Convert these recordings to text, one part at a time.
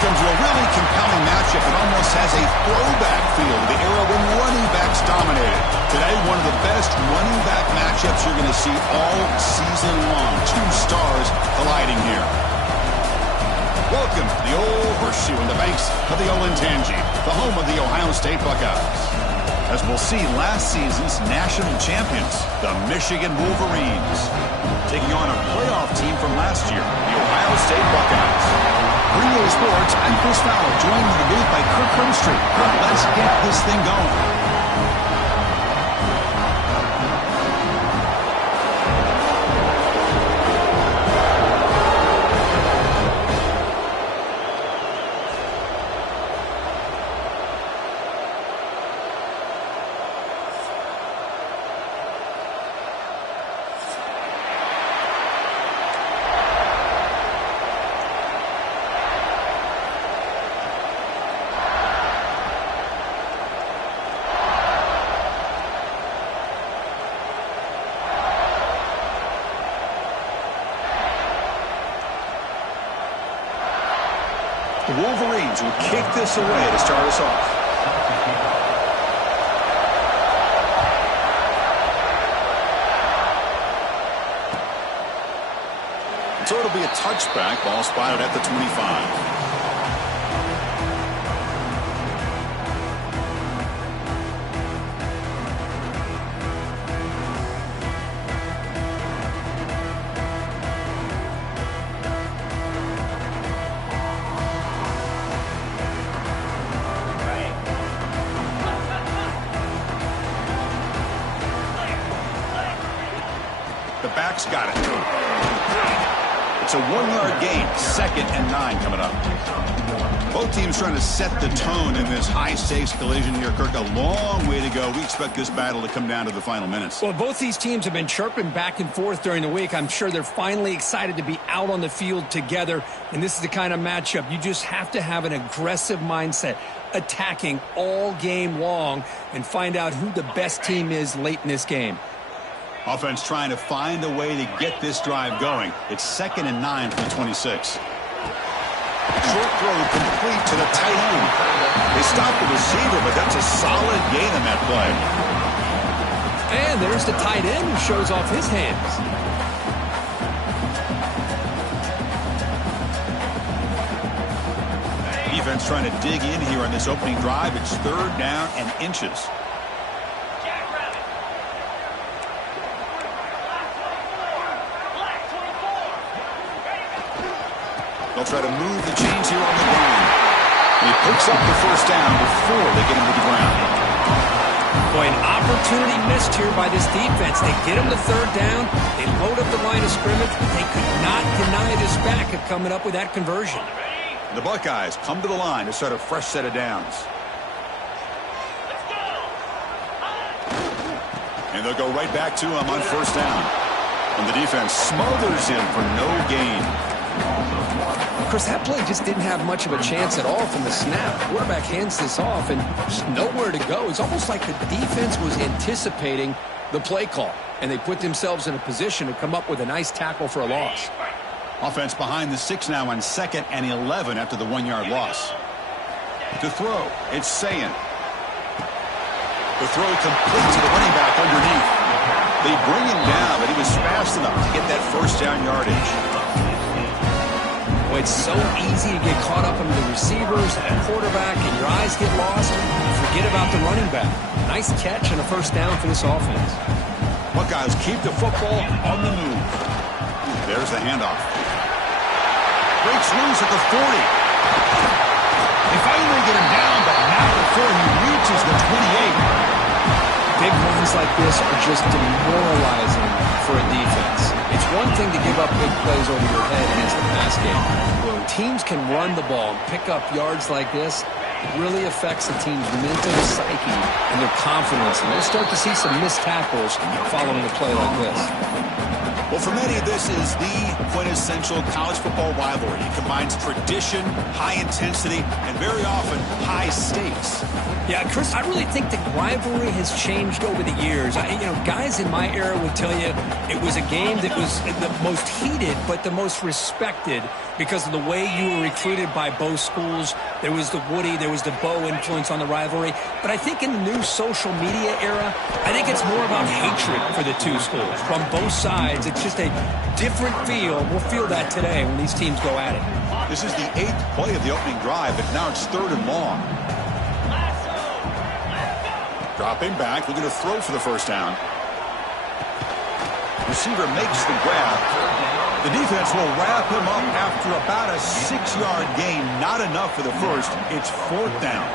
Welcome to a really compelling matchup. It almost has a throwback feel to the era when running backs dominated. Today, one of the best running back matchups you're going to see all season long. Two stars colliding here. Welcome to the old horseshoe in the banks of the Olentangy, the home of the Ohio State Buckeyes. As we'll see, last season's national champions, the Michigan Wolverines, taking on a playoff team from last year, the Ohio State Buckeyes. Bring Sports, I'm Chris Fowler, joined in the booth by Kirk Hermstreet. Let's get this thing going. The Wolverines will kick this away to start us off. So it'll be a touchback. Ball spotted at the 25. The back's got it. It's a 1-yard gain. 2nd and 9 coming up. Both teams trying to set the tone in this high-stakes collision here, Kirk. A long way to go. We expect this battle to come down to the final minutes. Well, both these teams have been chirping back and forth during the week. I'm sure they're finally excited to be out on the field together. And this is the kind of matchup you just have to have an aggressive mindset, attacking all game long, and find out who the best team is late in this game. Offense trying to find a way to get this drive going. It's 2nd and 9 from the 26. Short throw complete to the tight end. They stopped the receiver, but that's a solid gain on that play. And there's the tight end who shows off his hands. Defense trying to dig in here on this opening drive. It's 3rd down and inches. They'll try to move the chains here on the ground. He picks up the 1st down before they get him to the ground. Boy, an opportunity missed here by this defense. They get him the 3rd down. They load up the line of scrimmage. They could not deny this back of coming up with that conversion. The Buckeyes come to the line to start a fresh set of downs. And they'll go right back to him on 1st down. And the defense smothers him for no gain. Of course, that play just didn't have much of a chance at all from the snap. The quarterback hands this off and just nowhere to go. It's almost like the defense was anticipating the play call, and they put themselves in a position to come up with a nice tackle for a loss. Offense behind the 6 now on 2nd and 11 after the 1-yard loss. To throw, it's Sayin. The throw complete to the running back underneath. They bring him down, but he was fast enough to get that 1st down yardage. Well, it's so easy to get caught up in the receivers and the quarterback, and your eyes get lost. You forget about the running back. Nice catch and a 1st down for this offense. Buckeyes keep the football on the move. There's the handoff. Breaks loose at the 40. They finally get him down, but not before he reaches the 28. Big runs like this are just demoralizing for a defense. It's one thing to give up big plays over your head against the pass game. When teams can run the ball and pick up yards like this, it really affects the team's mental psyche and their confidence. And we'll start to see some missed tackles following a play like this. Well, for many, this is the quintessential college football rivalry. It combines tradition, high intensity, and very often high stakes. Yeah, Chris, I really think the rivalry has changed over the years. Guys in my era would tell you it was a game that was the most heated but the most respected because of the way you were recruited by both schools. There was the Woody, there was the Bo influence on the rivalry. But I think in the new social media era, I think it's more about hatred for the two schools. From both sides, it's just a different feel. We'll feel that today when these teams go at it. This is the 8th play of the opening drive, but now it's 3rd and long. Dropping back, looking to throw for the first down. Receiver makes the grab. The defense will wrap him up after about a 6-yard gain. Not enough for the first. It's 4th down.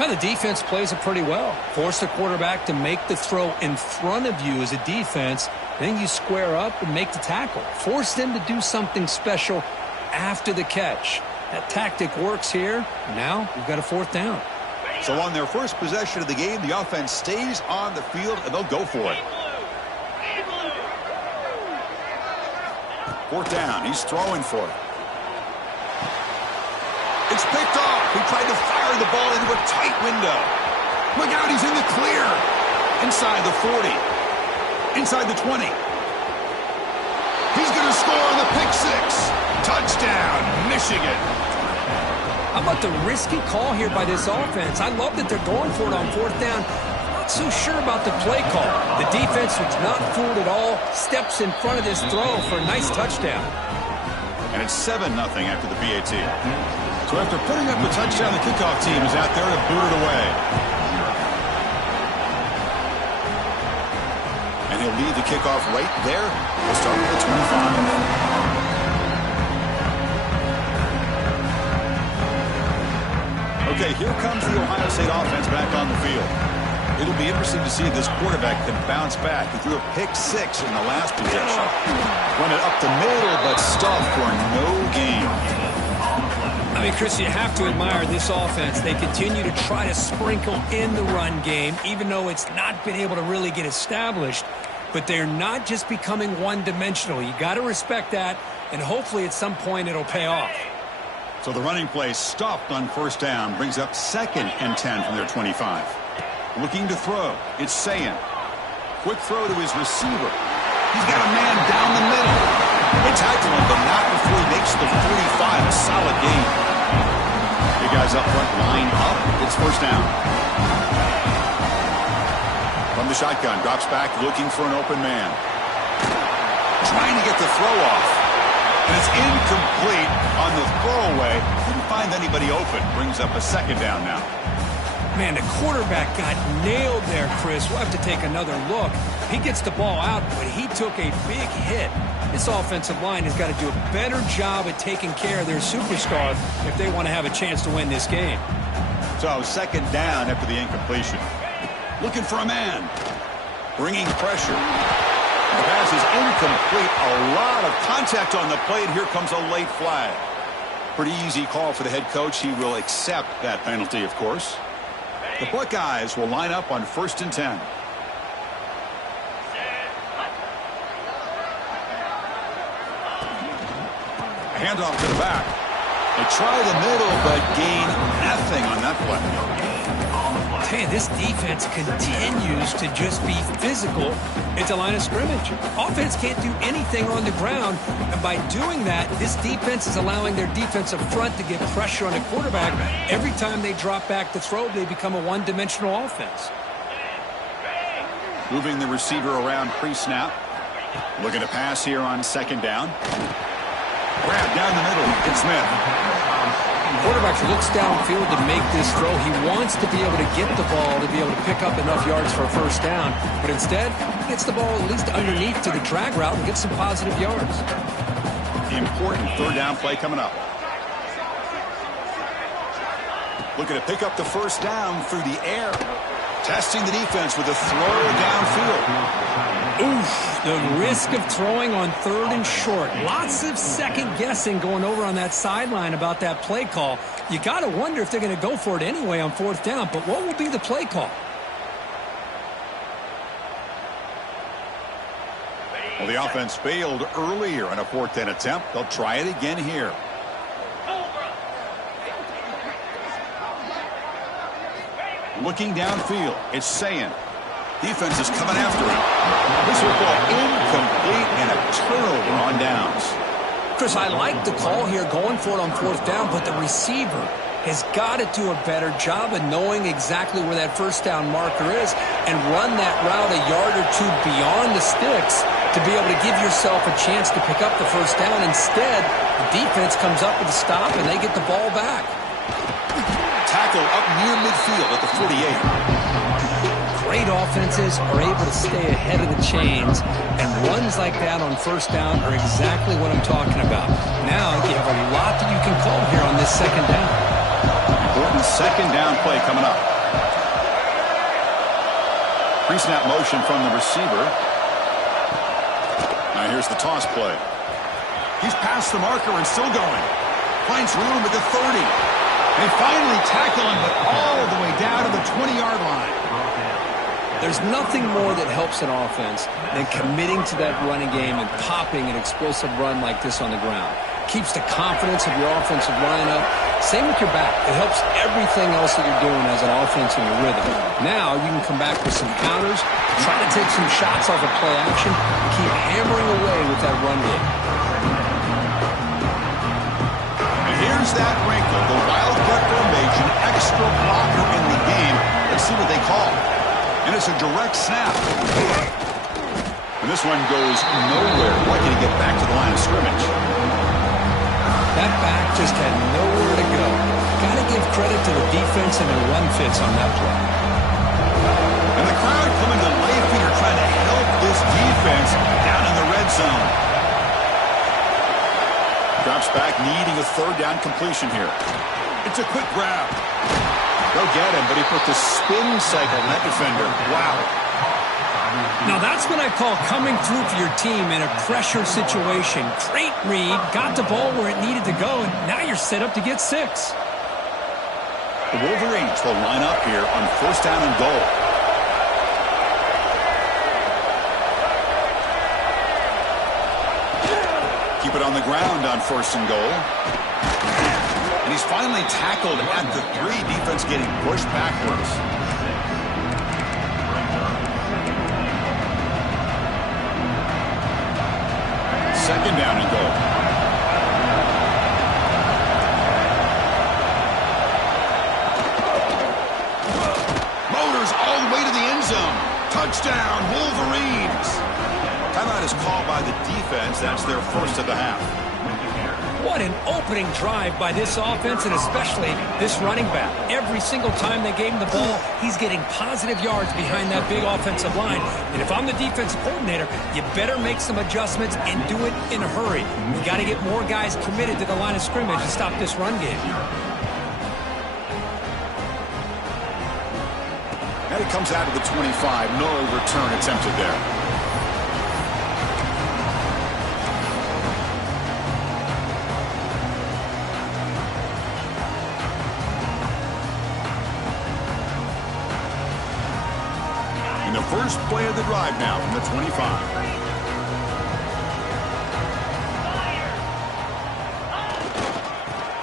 Now the defense plays it pretty well. Force the quarterback to make the throw in front of you as a defense. Then you square up and make the tackle. Force them to do something special after the catch. That tactic works here. Now we've got a 4th down. So on their first possession of the game, the offense stays on the field, and they'll go for it. 4th down. He's throwing for it. It's picked off. He tried to fire the ball into a tight window. Look out, he's in the clear. Inside the 40. Inside the 20. He's going to score on the pick six. Touchdown, Michigan. How about the risky call here by this offense? I love that they're going for it on 4th down. Not so sure about the play call. The defense was not fooled at all. Steps in front of this throw for a nice touchdown. And it's 7-0 after the PAT. So after putting up the touchdown, the kickoff team is out there to boot it away. And he'll lead the kickoff right there. We'll start with the 25. Okay, here comes the Ohio State offense back on the field. It'll be interesting to see if this quarterback can bounce back. He threw a pick six in the last possession. Run it up the middle, but stuffed for no gain. I mean, Chris, you have to admire this offense. They continue to try to sprinkle in the run game, even though it's not been able to really get established. But they're not just becoming one-dimensional. You got to respect that, and hopefully at some point it'll pay off. So the running play stopped on 1st down, brings up 2nd and 10 from their 25. Looking to throw. It's Sayin. Quick throw to his receiver. He's got a man down the middle. They tackle him, but not before he makes the 45. A solid gain. The guys up front line up. It's 1st down. From the shotgun, drops back, looking for an open man. Trying to get the throw off. And it's incomplete on the throwaway. Couldn't find anybody open. Brings up a 2nd down now. Man, the quarterback got nailed there, Chris. We'll have to take another look. He gets the ball out, but he took a big hit. This offensive line has got to do a better job at taking care of their superstar if they want to have a chance to win this game. So 2nd down after the incompletion. Looking for a man. Bringing pressure. The pass is incomplete. A lot of contact on the play, and here comes a late flag. Pretty easy call for the head coach. He will accept that penalty, of course. The Buckeyes will line up on 1st and 10. A handoff to the back. They try the middle, but gain nothing on that play. Hey, this defense continues to just be physical at the line of scrimmage. Offense can't do anything on the ground, and by doing that, this defense is allowing their defensive front to get pressure on the quarterback. Every time they drop back to throw, they become a one-dimensional offense. Moving the receiver around pre-snap. Looking to pass here on 2nd down. Grab down the middle. It's Smith. Quarterback looks downfield to make this throw. He wants to be able to get the ball to be able to pick up enough yards for a 1st down. But instead, he gets the ball at least underneath to the drag route and gets some positive yards. The important 3rd down play coming up. Looking to pick up the 1st down through the air. Testing the defense with a throw downfield. Oof, the risk of throwing on 3rd and short. Lots of second guessing going over on that sideline about that play call. You got to wonder if they're going to go for it anyway on 4th down, but what will be the play call? Well, the offense failed earlier on a 4th down attempt. They'll try it again here. Looking downfield, it's Sayin. Defense is coming after him. This will fall incomplete and a turnover on downs. Chris, I like the call here going for it on 4th down, but the receiver has got to do a better job of knowing exactly where that 1st down marker is and run that route a yard or two beyond the sticks to be able to give yourself a chance to pick up the 1st down. Instead, the defense comes up with a stop and they get the ball back. Tackle up near midfield at the 48. Great offenses are able to stay ahead of the chains, and runs like that on 1st down are exactly what I'm talking about. Now you have a lot that you can call here on this 2nd down. Important 2nd down play coming up. Pre-snap motion from the receiver. Now here's the toss play. He's past the marker and still going. Finds room at the 30. They finally tackle him, but all the way down to the 20-yard line. There's nothing more that helps an offense than committing to that running game and popping an explosive run like this on the ground. Keeps the confidence of your offensive line up. Same with your back. It helps everything else that you're doing as an offense in your rhythm. Now you can come back with some counters, try to take some shots off of play action, and keep hammering away with that run game. And here's that wrinkle, the wildcat formation, extra blocker in the game. Let's see what they call. And it's a direct snap. And this one goes nowhere. Lucky to get back to the line of scrimmage. That back just had nowhere to go. Got to give credit to the defense and their run fits on that play. And the crowd coming to life here trying to help this defense down in the red zone. Drops back, needing a 3rd down completion here. It's a quick grab. They'll get him, but he put the spin cycle on that defender. Wow. Now that's what I call coming through for your team in a pressure situation. Great read, got the ball where it needed to go, and now you're set up to get 6. The Wolverines will line up here on 1st down and goal. Keep it on the ground on 1st and goal. And he's finally tackled at the 3. Defense getting pushed backwards. Second down and goal. Motors all the way to the end zone. Touchdown, Wolverines. Timeout is called by the defense. That's their 1st of the half. What an opening drive by this offense, and especially this running back. Every single time they gave him the ball, he's getting positive yards behind that big offensive line. And if I'm the defensive coordinator, you better make some adjustments and do it in a hurry. You got to get more guys committed to the line of scrimmage to stop this run game. And it comes out of the 25. No return attempted there. First play of the drive now from the 25.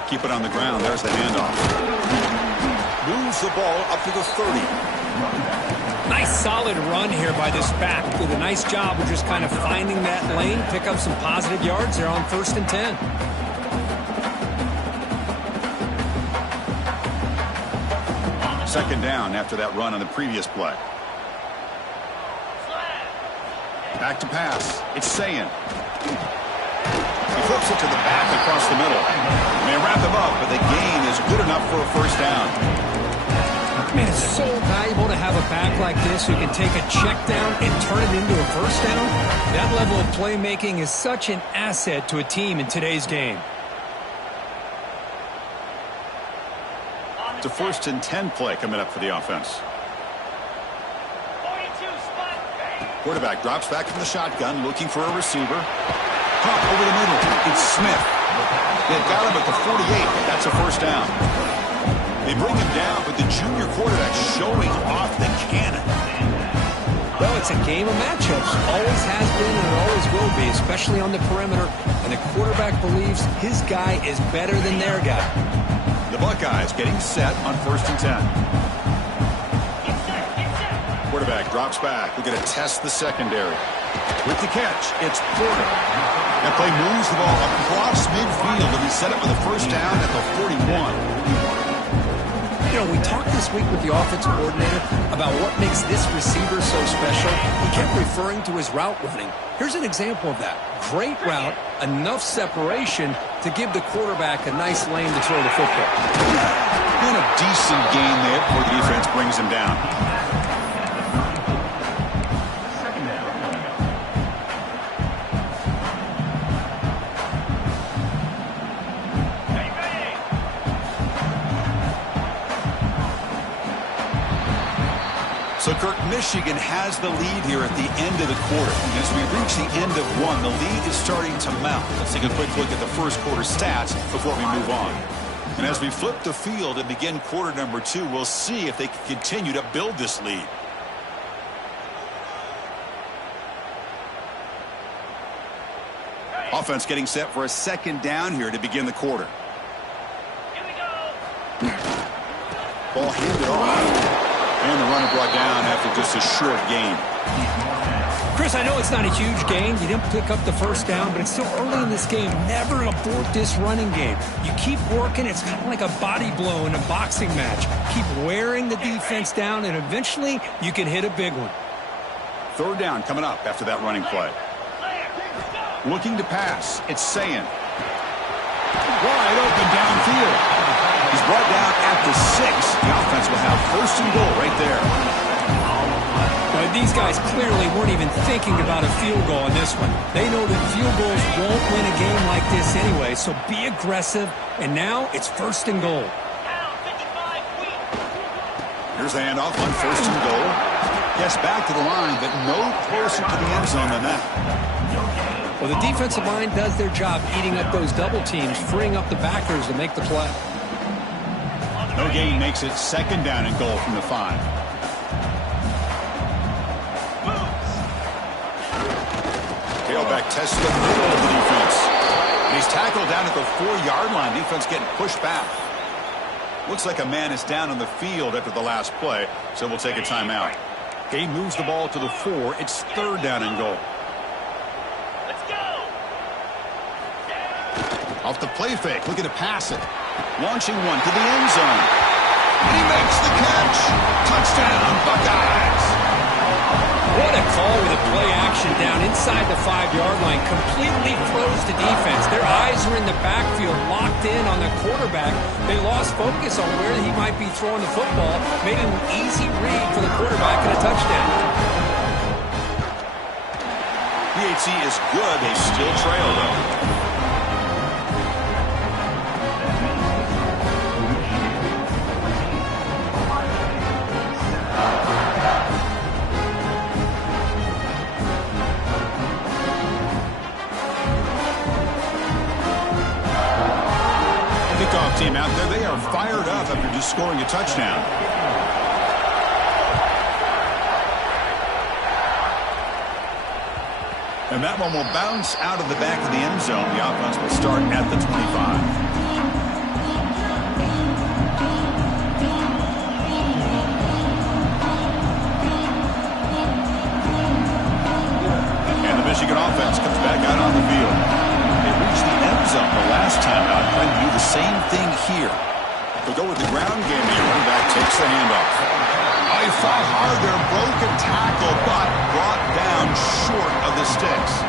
Keep it on the ground. There's the handoff. Moves the ball up to the 30. Nice solid run here by this back. Did a nice job of just kind of finding that lane, pick up some positive yards. They're on 1st and 10. Second down after that run on the previous play. Back to pass. It's Sayin. He flips it to the back across the middle. And they wrap him up, but the gain is good enough for a 1st down. Man, it's so valuable to have a back like this who can take a check down and turn it into a 1st down. That level of playmaking is such an asset to a team in today's game. It's a 1st and 10 play coming up for the offense. Quarterback drops back from the shotgun, looking for a receiver. Pop over the middle. It's Smith. They've got him at the 48. That's a 1st down. They bring him down, but the junior quarterback showing off the cannon. Well, it's a game of matchups. Always has been and it always will be, especially on the perimeter. And the quarterback believes his guy is better than their guy. The Buckeyes getting set on 1st and 10. Quarterback drops back. We're going to test the secondary. With the catch, it's Porter. That play moves the ball across midfield and he set up for the first down at the 41. You know, we talked this week with the offensive coordinator about what makes this receiver so special. He kept referring to his route running. Here's an example of that. Great route, enough separation to give the quarterback a nice lane to throw the football. And a decent gain there before the defense brings him down. So, Kirk, Michigan has the lead here at the end of the quarter. As we reach the end of one, the lead is starting to mount. Let's take a quick look at the first quarter stats before we move on. And as we flip the field and begin quarter number 2, we'll see if they can continue to build this lead. Offense getting set for a second down here to begin the quarter. Here we go. Ball handed off. And the runner brought down after just a short gain. Chris, I know it's not a huge gain. You didn't pick up the first down, but it's still early in this game. Never abort this running game. You keep working. It's kind of like a body blow in a boxing match. Keep wearing the defense down, and eventually you can hit a big one. 3rd down coming up after that running play. Looking to pass. It's Sayin. Wide open downfield. He's brought down at the 6. The offense will have 1st and goal right there. But these guys clearly weren't even thinking about a field goal in this one. They know that field goals won't win a game like this anyway, so be aggressive. And now it's 1st and goal. Here's the handoff on 1st and goal. Gets back to the line, but no closer to the end zone than that. Well, the defensive line does their job eating up those double teams, freeing up the backers to make the play. No gain makes it 2nd down and goal from the 5. Tailback tests the middle of the defense. And he's tackled down at the 4-yard line. Defense getting pushed back. Looks like a man is down on the field after the last play, so we'll take a timeout. Game moves the ball to the 4. It's 3rd down and goal. Let's go. Off the play fake, looking to pass it. Launching one to the end zone. And he makes the catch. Touchdown, Buckeyes. What a call with a play action down inside the 5-yard line. Completely froze the defense. Their eyes were in the backfield, locked in on the quarterback. They lost focus on where he might be throwing the football. Made an easy read for the quarterback and a touchdown. PHC is good. They still trail, though. Kickoff team out there, they are fired up after just scoring a touchdown. And that one will bounce out of the back of the end zone. The offense will start at the 25. Michigan offense comes back out on the field. They reached the end zone the last time out. Trying to do the same thing here. They'll go with the ground game here. Running back takes the handoff. Oh, he fought hard there. Broken tackle, but brought down short of the sticks.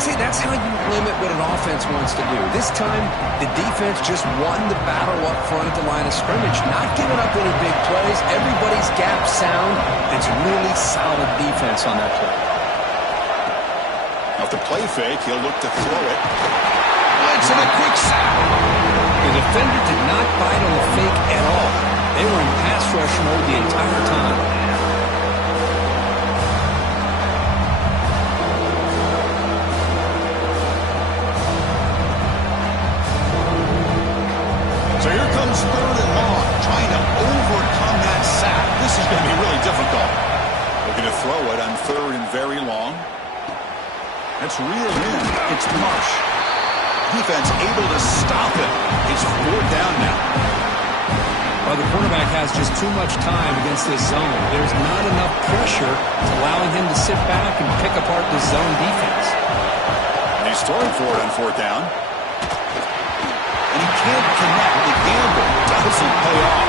See, that's how you limit what an offense wants to do. This time, the defense just won the battle up front at the line of scrimmage. Not giving up any big plays. Everybody's gap sound. It's really solid defense on that play. Off the play fake, he'll look to throw it. Blitz and a quick sack. The defender did not bite on the fake at all. They were in pass rush mode the entire time. So here comes 3rd and long, trying to overcome that sack. This is going to be really difficult. Looking to throw it on 3rd and very long. That's reeled in. It's Marsh. Defense able to stop it. It's 4th down now. Well, the quarterback has just too much time against this zone. There's not enough pressure allowing him to sit back and pick apart the zone defense. And he's throwing for it on 4th down. And he can't connect. The gamble doesn't pay off.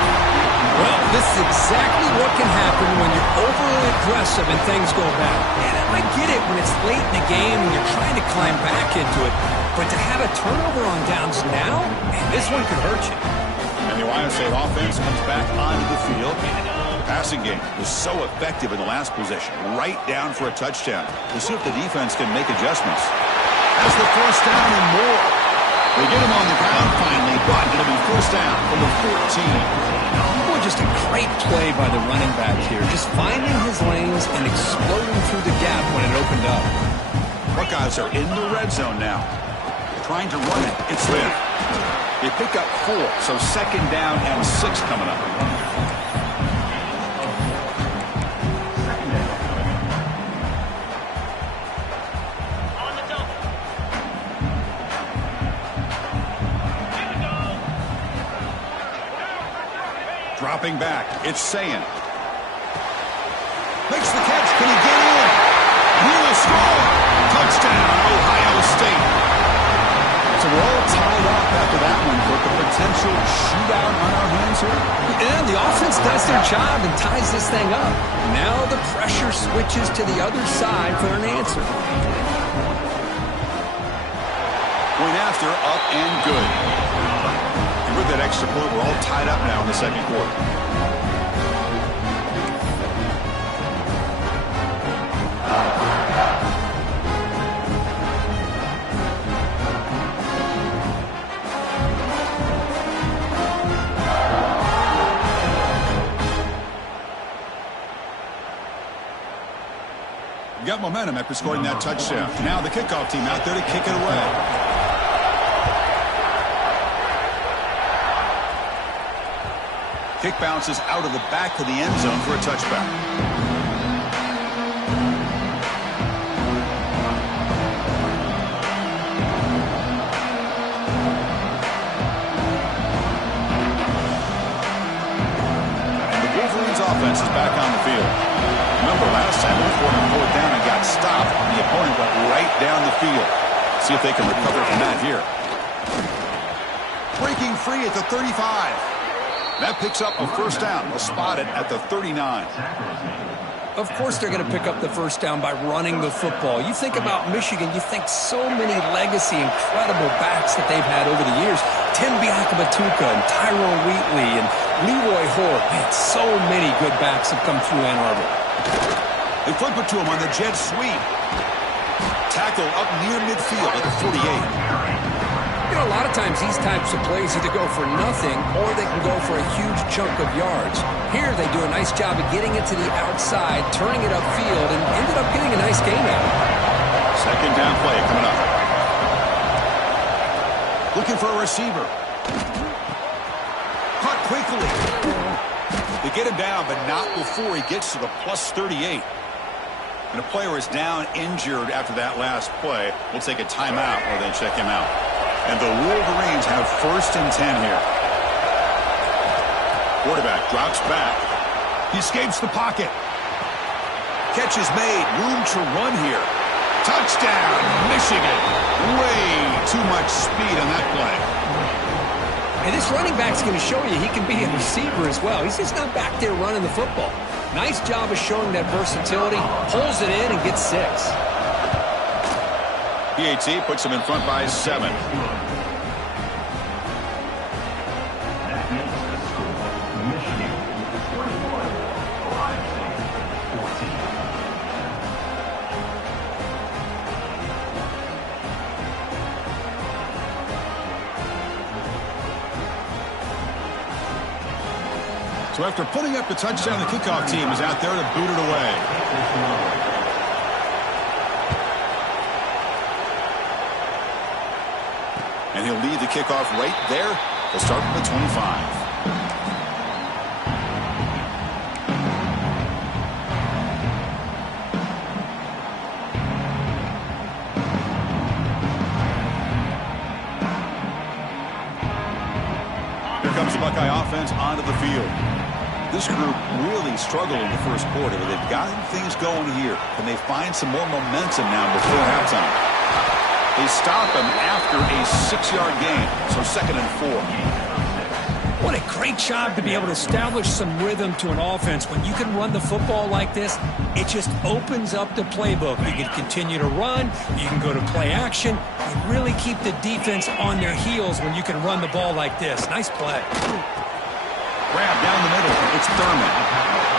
Well, this is exactly what can happen when you're overly aggressive and things go bad. And I get it when it's late in the game and you're trying to climb back into it. But to have a turnover on downs now, man, this one could hurt you. And the Ohio State offense comes back onto the field. The passing game was so effective in the last possession, right down for a touchdown. We'll see if the defense can make adjustments. As the 1st down and more. They get him on the ground finally, but it'll be 1st down from the 14. Boy, just a great play by the running back here. Just finding his lanes and exploding through the gap when it opened up. Buckeyes are in the red zone now. Trying to run it. It's there. They pick up 4, so 2nd down and 6 coming up. On the double. Here we go. Dropping back. It's Sayin. Makes the catch. Can he get in? He will score. Touchdown, Ohio State. So we're all tied up after that one for the potential shootout on our hands here. And the offense does their job and ties this thing up. Now the pressure switches to the other side for an answer. Point after, up and good. And with that extra point, we're all tied up now in the 2nd quarter. Got momentum after scoring that touchdown. Now the kickoff team out there to kick it away. Kick bounces out of the back of the end zone for a touchback. And the Wolverines offense is back on the field. Remember last time, they were 4th down and got stopped. The opponent went right down the field. See if they can recover from that here. Breaking free at the 35. That picks up a 1st down. They'll spot it at the 39. Of course they're going to pick up the 1st down by running the football. You think about Michigan, you think so many legacy, incredible backs that they've had over the years. Tim Biakabatuka and Tyrone Wheatley and Leroy Hoare. Man, so many good backs have come through Ann Arbor. They flip it to him on the jet sweep. Tackle up near midfield at the 48. You know, a lot of times these types of plays either go for nothing or they can go for a huge chunk of yards. Here they do a nice job of getting it to the outside, turning it upfield, and ended up getting a nice gain out of it. 2nd down play coming up. Looking for a receiver. Caught quickly. They get him down, but not before he gets to the plus 38. And a player is down injured after that last play. We'll take a timeout or then check him out. And the Wolverines have 1st and 10 here. Quarterback drops back. He escapes the pocket. Catch is made. Room to run here. Touchdown, Michigan. Way too much speed on that play. And this running back's going to show you he can be a receiver as well. He's just not back there running the football. Nice job of showing that versatility. Pulls it in and gets 6. PAT puts him in front by 7. So after putting up the touchdown, the kickoff team is out there to boot it away. And he'll lead the kickoff right there. They'll start from the 25. Buckeye offense onto the field. This group really struggled in the first quarter, but they've gotten things going here. Can they find some more momentum now before halftime? They stop him after a 6-yard gain, so 2nd and 4. What a great job to be able to establish some rhythm to an offense. When you can run the football like this, it just opens up the playbook. You can continue to run. You can go to play action. You really keep the defense on their heels when you can run the ball like this. Nice play. Grab down the middle. It's Thurman.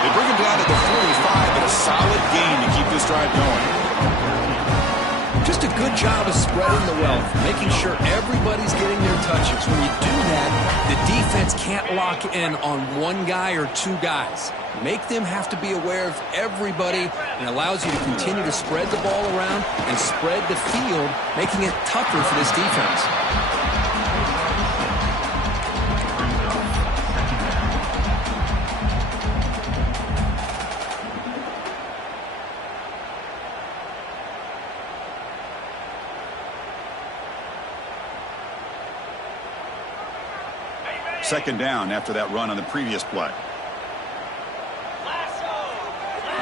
They bring him down to the 45, but a solid gain to keep this drive going. Just a good job of spreading the wealth, making sure everybody's getting their touches. When you do that, the defense can't lock in on one guy or two guys. Make them have to be aware of everybody, and allows you to continue to spread the ball around and spread the field, making it tougher for this defense. Second down after that run on the previous play.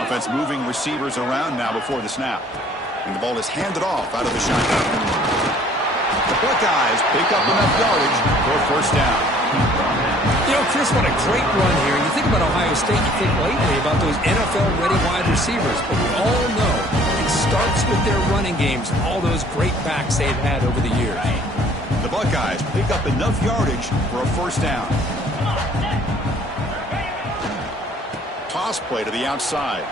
Offense moving receivers around now before the snap. And the ball is handed off out of the shotgun. The Buckeyes pick up enough yardage for a first down. You know, Chris, what a great run here. You think about Ohio State, you think lately about those NFL-ready wide receivers. But we all know it starts with their running games, all those great backs they've had over the years. The Buckeyes pick up enough yardage for a first down. Toss play to the outside.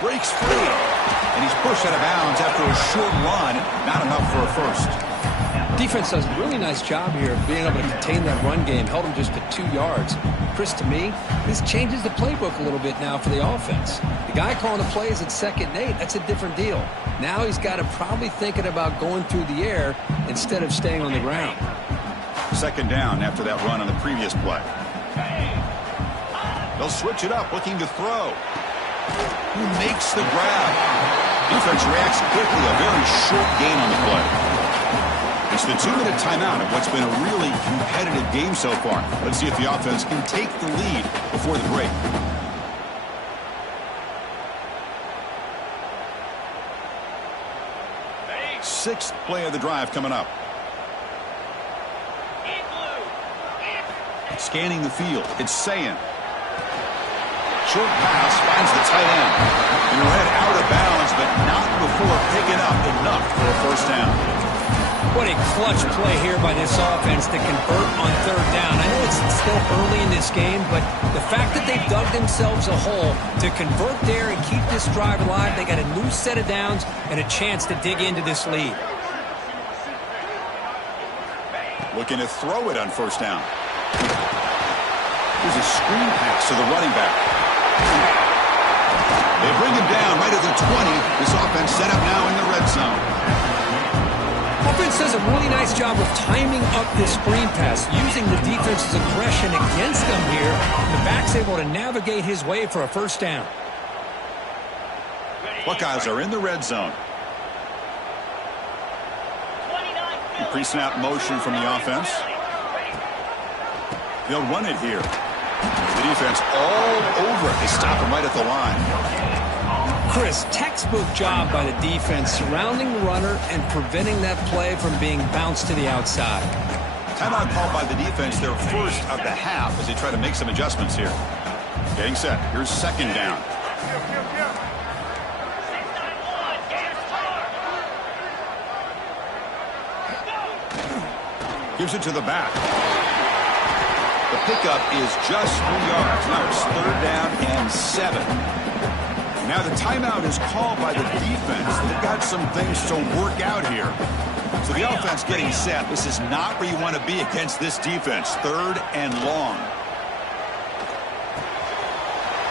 Breaks free. And he's pushed out of bounds after a short run. Not enough for a first. Defense does a really nice job here of being able to contain that run game. Held him just to 2 yards. Chris, to me, this changes the playbook a little bit now for the offense. The guy calling the plays at 2nd and 8, that's a different deal. Now he's got to probably thinking about going through the air instead of staying on the ground. Second down after that run on the previous play. They'll switch it up, looking to throw. Who makes the grab? Defense reacts quickly, a very short gain on the play. It's the 2-minute timeout of what's been a really competitive game so far. Let's see if the offense can take the lead before the break. Sixth play of the drive coming up. Scanning the field, it's Sayin. Short pass finds the tight end. And read out of bounds, but not before picking up enough for a first down. What a clutch play here by this offense to convert on 3rd down. I know it's still early in this game, but the fact that they've dug themselves a hole to convert there and keep this drive alive, they got a new set of downs and a chance to dig into this lead. Looking to throw it on first down. Here's a screen pass to the running back. They bring him down right at the 20. This offense set up now in the red zone. Offense does a really nice job of timing up this screen pass, using the defense's aggression against them here. The back's able to navigate his way for a first down. Buckeyes are in the red zone. Pre-snap motion from the offense. They'll run it here. The defense all over it. They stop him right at the line. Chris, textbook job by the defense surrounding the runner and preventing that play from being bounced to the outside. Timeout called by the defense, their first of the half, as they try to make some adjustments here. Getting set. Here's second down. Gives it to the back. The pickup is just 3 yards. Now it's 3rd down and 7. Now the timeout is called by the defense. They've got some things to work out here. So the offense getting set. This is not where you want to be against this defense. 3rd and long.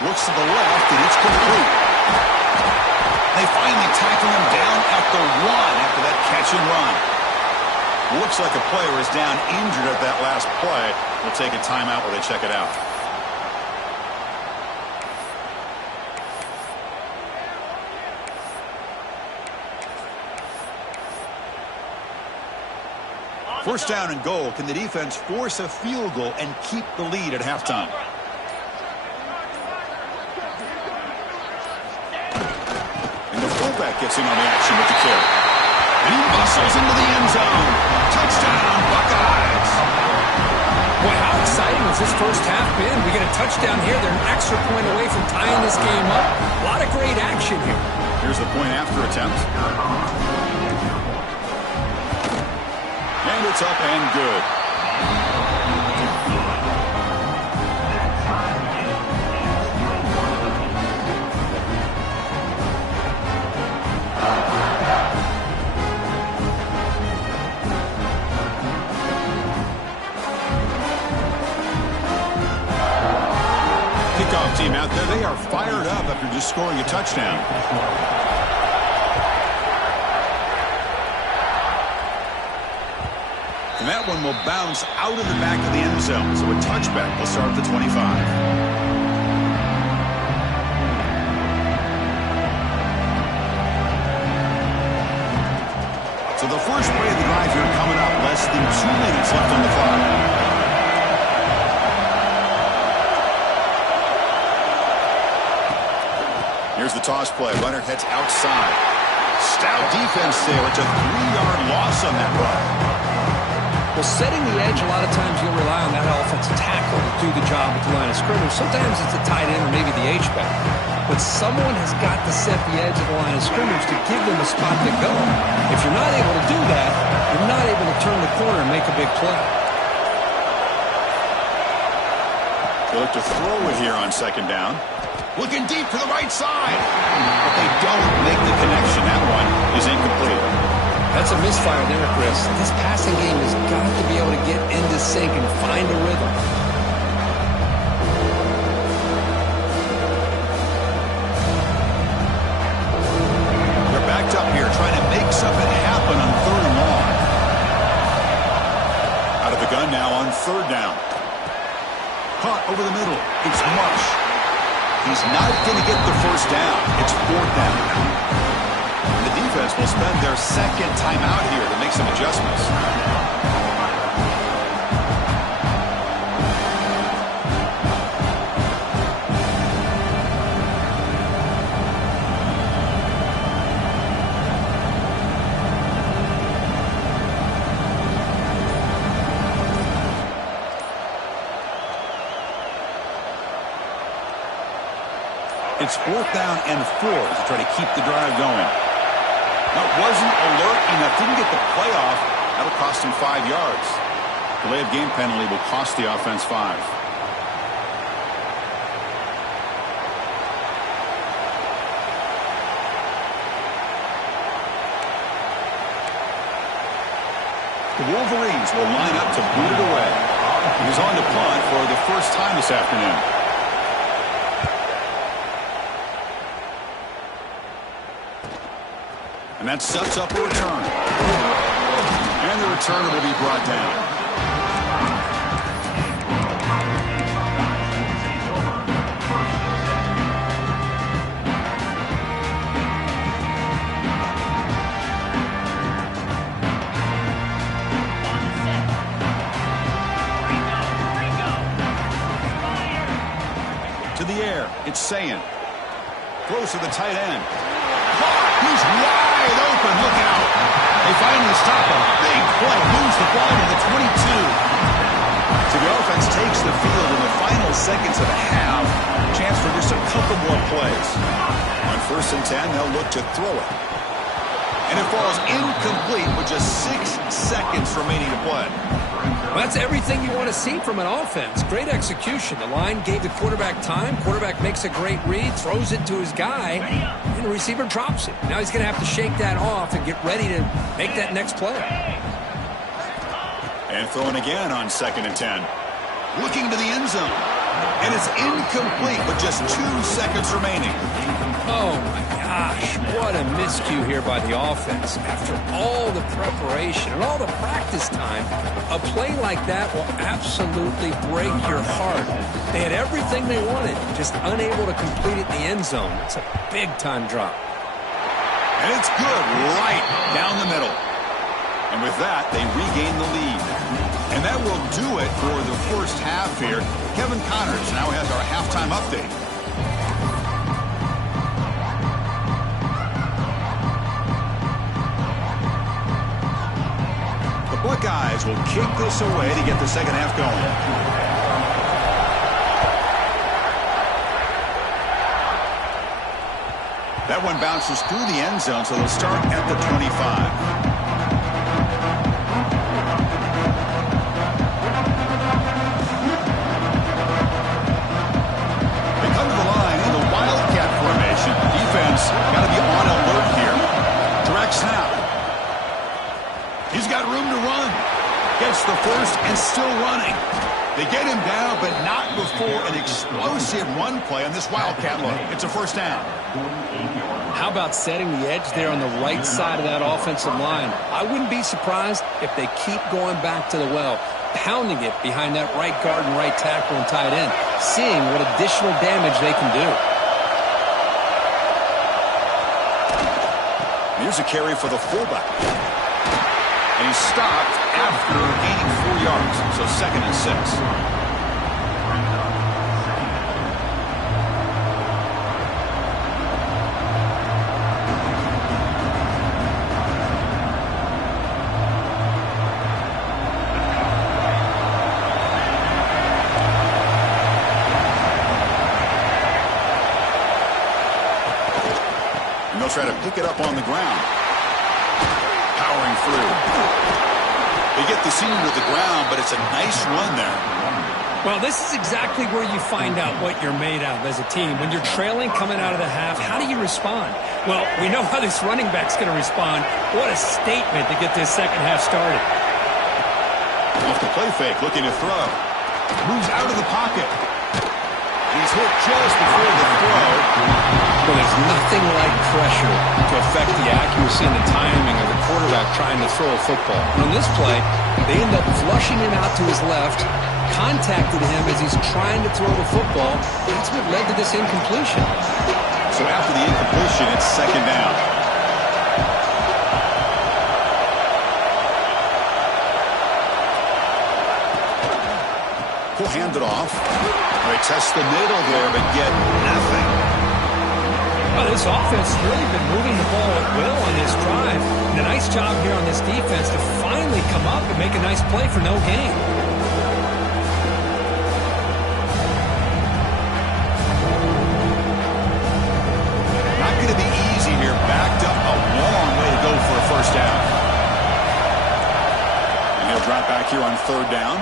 Looks to the left, and it's complete. They finally tackle him down at the 1 after that catch and run. Looks like a player is down injured at that last play. We'll take a timeout while they check it out. First down and goal. Can the defense force a field goal and keep the lead at halftime? And the fullback gets in on the action with the carry. And he muscles into the end zone. Touchdown, Buckeyes. Boy, how exciting has this first half been? We get a touchdown here. They're an extra point away from tying this game up. A lot of great action here. Here's the point after attempt. And it's up and good. Kickoff team out there, they are fired up after just scoring a touchdown. And that one will bounce out of the back of the end zone. So a touchback will start at the 25. So the first play of the drive here coming up. Less than 2 minutes left on the clock. Here's the toss play. Runner heads outside. Stout defense there. It's a 3-yard loss on that run. Well, setting the edge, a lot of times you'll rely on that offensive tackle to do the job at the line of scrimmage. Sometimes it's a tight end or maybe the H-back. But someone has got to set the edge of the line of scrimmage to give them a spot to go. If you're not able to do that, you're not able to turn the corner and make a big play. They look to throw it here on second down. Looking deep to the right side. But they don't make the connection. That one is incomplete. That's a misfire there, Chris. This passing game has got to be able to get into sync and find a rhythm. They're backed up here trying to make something happen on third and long. Out of the gun now on third down. Caught over the middle. It's Marsh. He's not going to get the first down. It's fourth down. Defense will spend their second timeout here to make some adjustments. It's fourth down and 4 to try to keep the drive going. Now, it wasn't alert enough. Didn't get the play off. That'll cost him 5 yards. Delay of game penalty will cost the offense 5. The Wolverines will line up to boot it away. He was on to punt for the first time this afternoon. And that sets up a return. And the returner will be brought down. To the air, it's Sayan. Throws to the tight end. He's wide open. Look out. They finally stop him. Big play. Moves the ball to the 22. So the offense takes the field in the final seconds of the half. Chance for just a couple more plays. On 1st and 10, they'll look to throw it. And it falls incomplete with just 6 seconds remaining to play. Well, that's everything you want to see from an offense. Great execution. The line gave the quarterback time. Quarterback makes a great read, throws it to his guy, and the receiver drops it. Now he's going to have to shake that off and get ready to make that next play. And throwing again on 2nd and 10. Looking to the end zone. And it's incomplete with just 2 seconds remaining. Oh, my gosh. What a miscue here by the offense. After all the preparation and all the practice time, a play like that will absolutely break your heart. They had everything they wanted, just unable to complete it in the end zone. It's a big-time drop. And it's good right down the middle. And with that, they regain the lead. And that will do it for the first half here. Kevin Connors now has our halftime update. The Buckeyes will kick this away to get the second half going. That one bounces through the end zone, so they'll start at the 25. They come to the line in the Wildcat formation. Defense got to be on alert here. Direct snap. He's got room to run. Gets the first and still running. They get him down, but not before an explosive run play on this Wildcat look. It's a first down. How about setting the edge there on the right side of that offensive line? I wouldn't be surprised if they keep going back to the well, pounding it behind that right guard and right tackle and tight end, seeing what additional damage they can do. Here's a carry for the fullback. And he's stopped after gaining 4 yards, so 2nd and 6. Try to pick it up on the ground. Powering through. They get the senior to the ground, but it's a nice run there. Well, this is exactly where you find out what you're made of as a team. When you're trailing coming out of the half, how do you respond? Well, we know how this running back's going to respond. What a statement to get this second half started. Off the play fake, looking to throw. Moves out of the pocket. He's hit just before the throw. Well, there's nothing like pressure to affect the accuracy and the timing of the quarterback trying to throw a football. And on this play, they end up flushing him out to his left, contacted him as he's trying to throw the football. That's what led to this incompletion. So after the incompletion, it's 2nd down. He'll hand it off. They test the middle there, but get nothing. Well, this offense has really been moving the ball at will on this drive. And a nice job here on this defense to finally come up and make a nice play for no gain. Not going to be easy here. Backed up a long way to go for a first down. And he'll drop back here on 3rd down.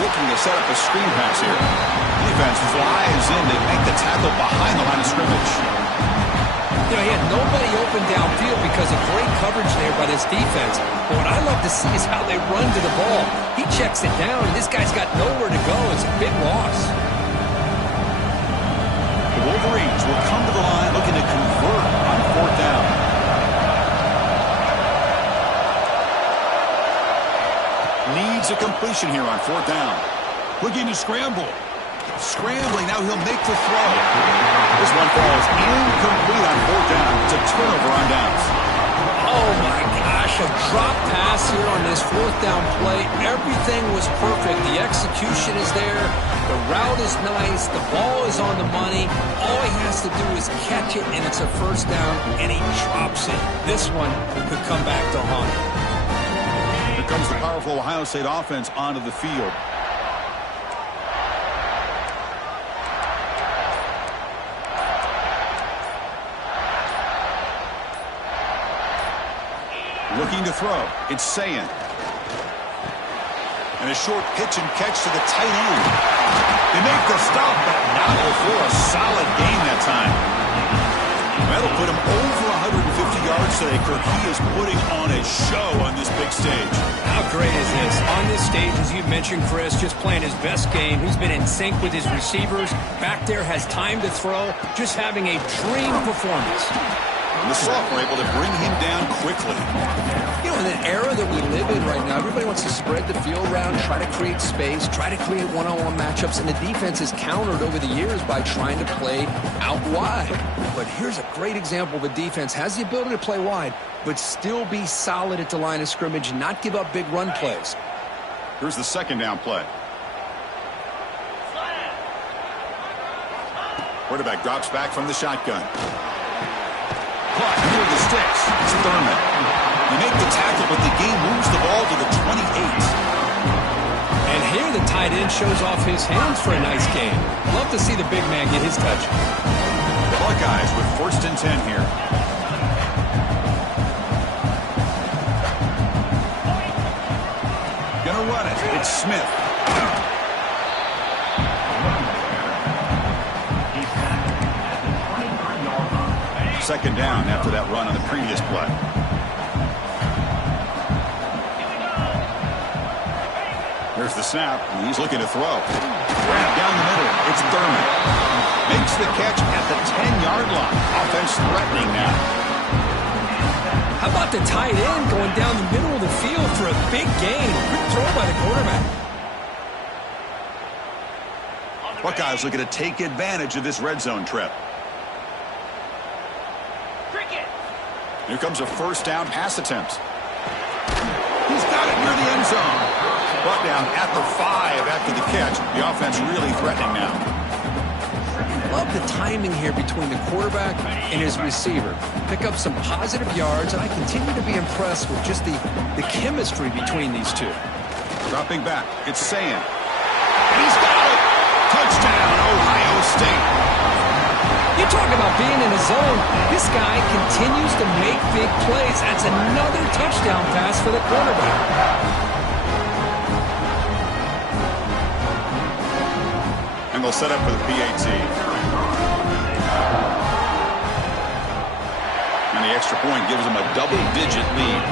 Looking to set up a screen pass here. Defense flies in to make the tackle behind the line of scrimmage. You know, he had nobody open downfield because of great coverage there by this defense. But what I love to see is how they run to the ball. He checks it down, and this guy's got nowhere to go. It's a big loss. The Wolverines will come to the line looking to convert on 4th down. Needs a completion here on 4th down. Looking to scramble. Scrambling, now he'll make the throw. This one falls incomplete on 4th down. It's a turnover on downs. Oh my gosh, a drop pass here on this 4th down play. Everything was perfect. The execution is there. The route is nice. The ball is on the money. All he has to do is catch it, and it's a first down, and he drops it. This one could come back to haunt him. Here comes the powerful Ohio State offense onto the field. Looking to throw. It's Sayin. And a short pitch and catch to the tight end. They make the stop, but not before a solid gain that time. That'll put him over 150 yards today. Kirk, he is putting on a show on this big stage. How great is this? On this stage, as you mentioned, Chris, just playing his best game. He's been in sync with his receivers. Back there, has time to throw. Just having a dream performance. And the sophomore able to bring him down quickly. You know, in the era that we live in right now, everybody wants to spread the field around, try to create space, try to create one-on-one matchups, and the defense is countered over the years by trying to play out wide. But here's a great example of a defense has the ability to play wide, but still be solid at the line of scrimmage and not give up big run plays. Here's the second down play. Quarterback drops back from the shotgun. Caught near the sticks. It's Thurman. They make the tackle, but the game moves the ball to the 28. And here the tight end shows off his hands for a nice game. Love to see the big man get his touch. The Buckeyes with 1st and 10 here. Gonna run it. It's Smith. Second down after that run on the previous play. Here's the snap. He's looking to throw. Grab down the middle. It's Thurman. Makes the catch at the 10-yard line. Offense threatening now. How about the tight end going down the middle of the field for a big gain? Quick throw by the quarterback. Buckeyes looking to take advantage of this red zone trip. Here comes a first down pass attempt. He's got it near the end zone. Brought down at the 5 after the catch. The offense really threatening now. Love the timing here between the quarterback and his receiver. Pick up some positive yards, and I continue to be impressed with just the chemistry between these two. Dropping back, it's Sayan. And he's got it! Touchdown, Ohio State! You talk about being in a zone. This guy continues to make big plays. That's another touchdown pass for the quarterback. And they'll set up for the PAT. And the extra point gives them a double-digit lead.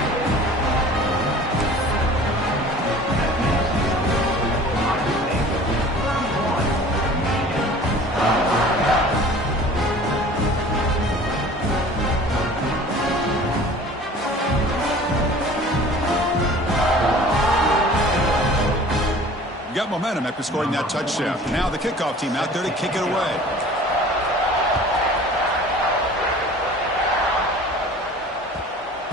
Got momentum after scoring that touchdown. Now the kickoff team out there to kick it away.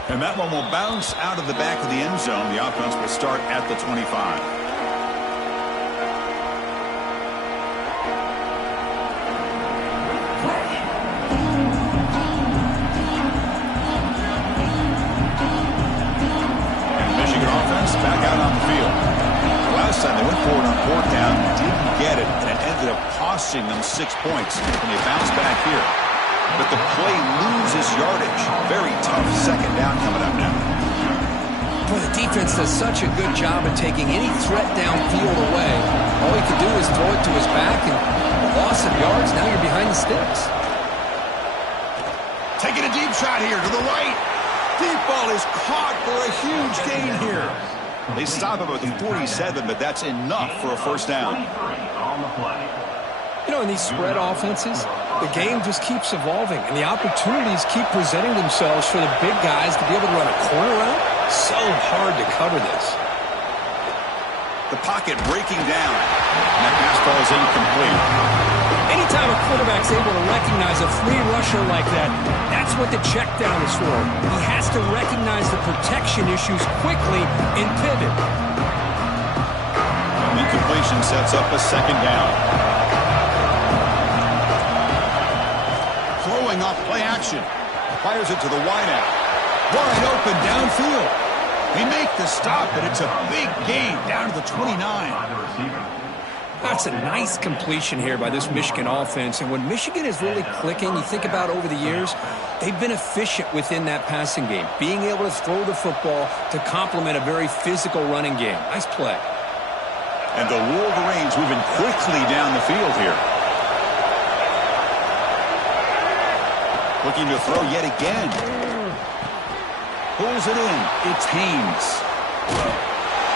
And that one will bounce out of the back of the end zone. The offense will start at the 25. Back out on the field. Last time they went forward on 4th down, didn't get it, and it ended up costing them 6 points. And they bounce back here. But the play loses yardage. Very tough second down coming up now. Boy, the defense does such a good job of taking any threat downfield away. All he could do is throw it to his back, and a loss of yards, now you're behind the sticks. Taking a deep shot here to the right. Deep ball is caught for a huge gain here. They stop him at the 47, but that's enough for a first down. You know, in these spread offenses, the game just keeps evolving, and the opportunities keep presenting themselves for the big guys to be able to run a corner out. So hard to cover this. The pocket breaking down. And that pass ball is incomplete. Anytime a quarterback's able to recognize a free rusher like that, that's what the check down is for. He has to recognize the protection issues quickly and pivot. The incompletion sets up a second down. Throwing off play action. Fires it to the wideout. Wide open downfield. They make the stop, but it's a big gain down to the 29. That's a nice completion here by this Michigan offense. And when Michigan is really clicking, you think about over the years, they've been efficient within that passing game, being able to throw the football to complement a very physical running game. Nice play. And the Wolverines moving quickly down the field here. Looking to throw yet again. Pulls it in. It's Haynes.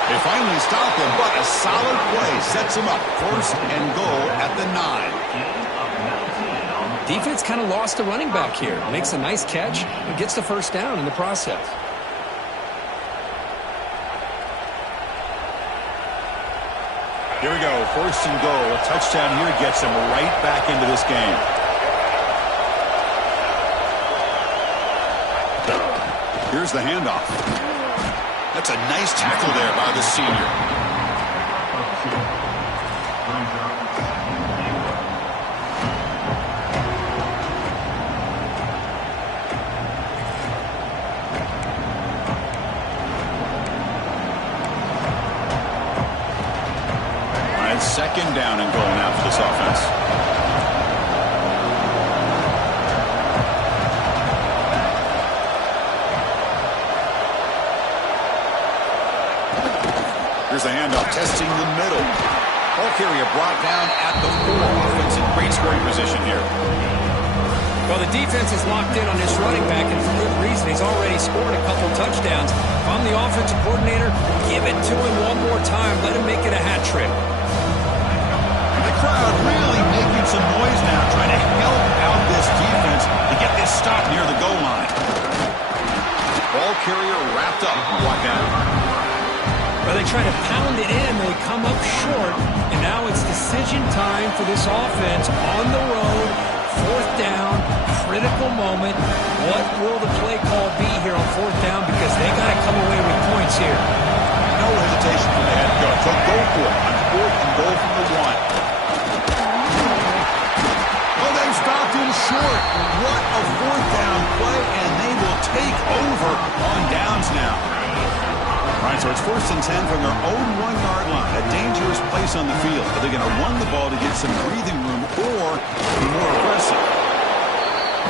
They finally stop him, but a solid play sets him up. 1st and goal at the 9. Defense kind of lost the running back here. Makes a nice catch and gets the first down in the process. Here we go, 1st and goal. A touchdown here gets him right back into this game. Here's the handoff. That's a nice tackle there by the senior. Second down and goal now for this offense. Here's the handoff, testing the middle. Ball carrier brought down at the 4. Offense in great scoring position here. Well, the defense is locked in on this running back, and for good reason. He's already scored a couple touchdowns. If I'm the offensive coordinator, give it to him one more time. Let him make it a hat trick. Crowd really making some noise now, trying to help out this defense to get this stop near the goal line. Ball carrier wrapped up and brought down. Well, they try to pound it in. They come up short, and now it's decision time for this offense on the road. 4th down, critical moment. What will the play call be here on 4th down? Because they got to come away with points here. No hesitation from the head coach. They'll go for it on 4th and goal from the 1. Stopped him short. What a 4th down play, and they will take over on downs now. All right, so it's 1st and 10 from their own 1-yard line. A dangerous place on the field. Are they going to run the ball to get some breathing room or be more aggressive?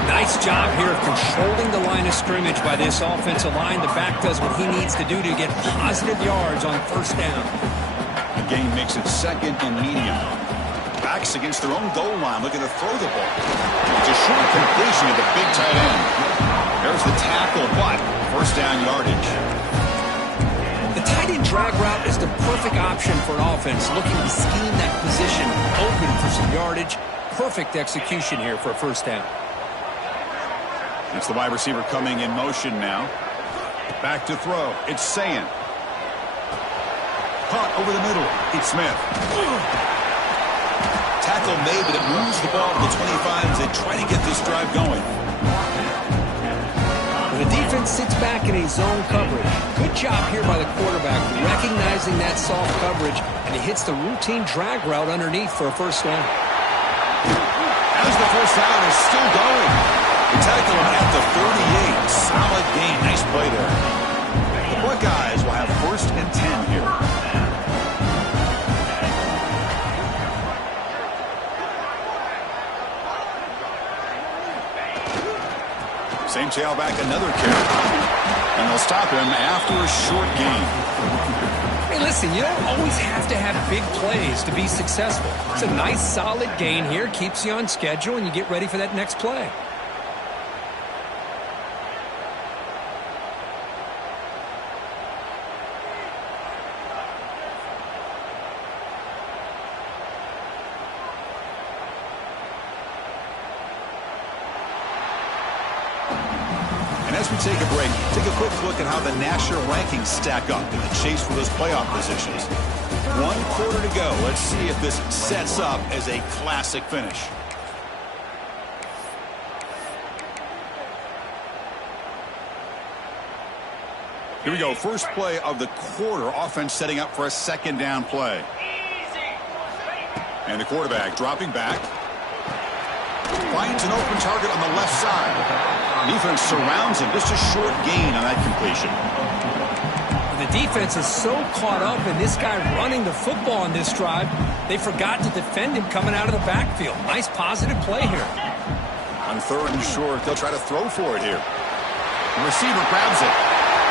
Nice job here of controlling the line of scrimmage by this offensive line. The back does what he needs to do to get positive yards on 1st down. The game makes it 2nd and medium. Backs against their own goal line, looking to throw the ball. It's a short completion to the big tight end. There's the tackle, but 1st down yardage. The tight end drag route is the perfect option for an offense looking to scheme that position open for some yardage. Perfect execution here for a 1st down. That's the wide receiver coming in motion now. Back to throw. It's Sayan. Caught over the middle. It's Smith. Tackle made, but it moves the ball to the 25 as they try to get this drive going. The defense sits back in a zone coverage. Good job here by the quarterback, recognizing that soft coverage, and he hits the routine drag route underneath for a 1st down. As the 1st down is still going. The tackle him at the 38. Solid game. Nice play there. The Buckeyes will have 1st and 10 here. Same tailback, another carry. And they'll stop him after a short gain. Hey, listen, you don't always have to have big plays to be successful. It's a nice, solid gain here. Keeps you on schedule, and you get ready for that next play. As we take a break, take a quick look at how the national rankings stack up in the chase for those playoff positions. 1 quarter to go. Let's see if this sets up as a classic finish. Here we go. First play of the quarter. Offense setting up for a 2nd down play. And the quarterback dropping back. Finds an open target on the left side. Defense surrounds him. Just a short gain on that completion. The defense is so caught up in this guy running the football on this drive, they forgot to defend him coming out of the backfield. Nice positive play here. On 3rd and short, they'll try to throw for it here. The receiver grabs it.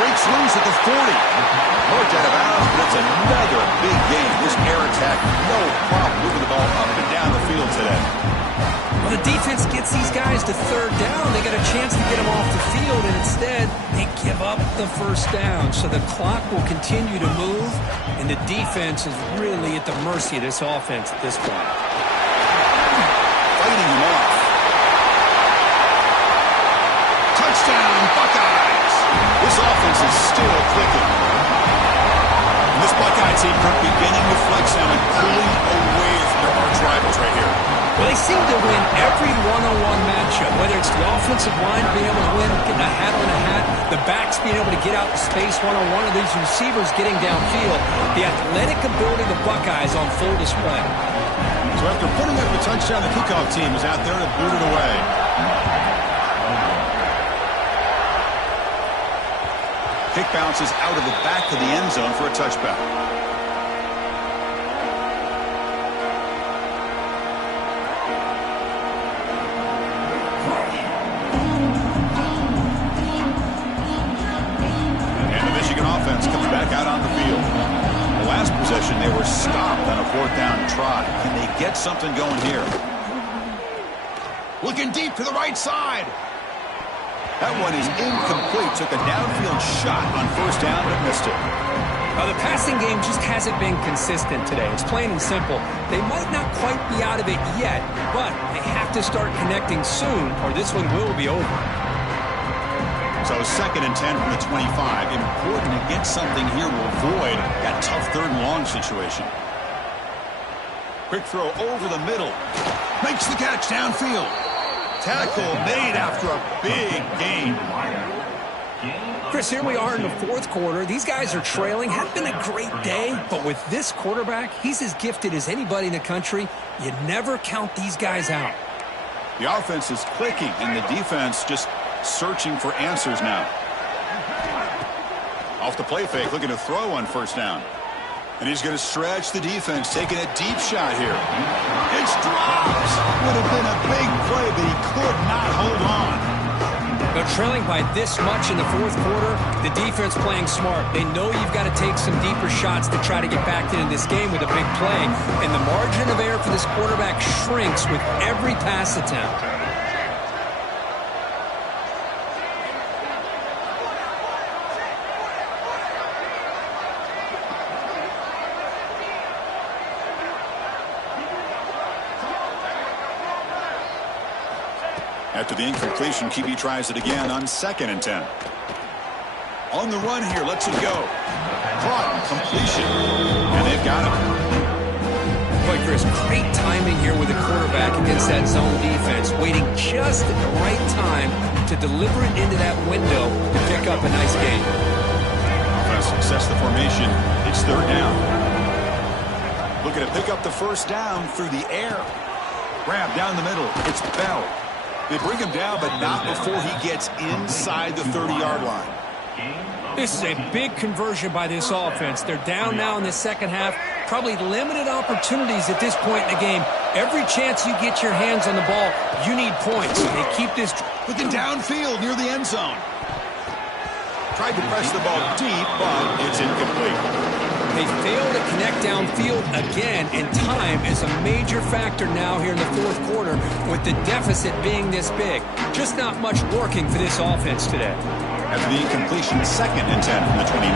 Breaks loose at the 40. Marked out of bounds, but it's another big game. This air attack, no problem moving the ball up and down the field today. Well, the defense gets these guys to 3rd down. They got a chance to get them off the field, and instead they give up the 1st down. So the clock will continue to move, and the defense is really at the mercy of this offense at this point. Fighting him off. is still clicking. And this Buckeye team beginning to flex now and pulling away from their arch rivals right here. Well, they seem to win every one-on-one matchup, whether it's the offensive line being able to win, getting a hat on a hat, the backs being able to get out in space one-on-one, or these receivers getting downfield. The athletic ability of the Buckeyes on full display. So after putting up a touchdown, the kickoff team is out there to boot it away. Kick bounces out of the back of the end zone for a touchback. Offense comes back out on the field. The last possession, they were stopped on a 4th down try. Can they get something going here? Looking deep to the right side. That one is incomplete. Took a downfield shot on 1st down, but missed it. The passing game just hasn't been consistent today. It's plain and simple. They might not quite be out of it yet, but they have to start connecting soon, or this one will be over. So 2nd and 10 from the 25. Important to get something here to avoid that tough 3rd and long situation. Quick throw over the middle. Makes the catch downfield. Tackle made after a big gain. Chris, here we are in the 4th quarter. These guys are trailing. Hadn't been a great day, but with this quarterback, he's as gifted as anybody in the country. You never count these guys out. The offense is clicking, and the defense just searching for answers now. Off the play fake, looking to throw on 1st down. And he's going to stretch the defense, taking a deep shot here. It's dropped! Would have been a big play, but he could not hold on. They're trailing by this much in the 4th quarter. The defense playing smart. They know you've got to take some deeper shots to try to get back into this game with a big play. And the margin of error for this quarterback shrinks with every pass attempt. After the incompletion, QB tries it again on 2nd and 10. On the run here, lets it go. Caught, completion, and they've got him. Boy, Chris, great timing here with the quarterback against that zone defense, waiting just at the right time to deliver it into that window to pick up a nice gain. Success the formation. It's 3rd down. Looking to pick up the 1st down through the air. Grab down the middle. It's Bell. They bring him down, but not before he gets inside the 30-yard line. This is a big conversion by this offense. They're down now in the 2nd half. Probably limited opportunities at this point in the game. Every chance you get your hands on the ball, you need points. They keep this looking downfield near the end zone. Tried to press the ball deep, but it's incomplete. They fail to connect downfield again, and time is a major factor now here in the 4th quarter with the deficit being this big. Just not much working for this offense today. After the incompletion, 2nd and 10 from the 29.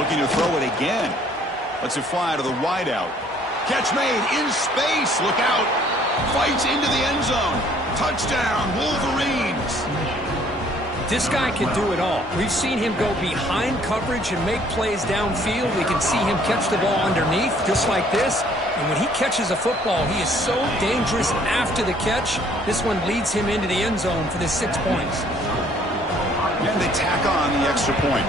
Looking to throw it again. Lets it fly to the wideout. Catch made in space. Look out. Fights into the end zone. Touchdown, Wolverines. This guy can do it all. We've seen him go behind coverage and make plays downfield. We can see him catch the ball underneath, just like this. And when he catches a football, he is so dangerous after the catch. This one leads him into the end zone for the 6 points. And they tack on the extra point.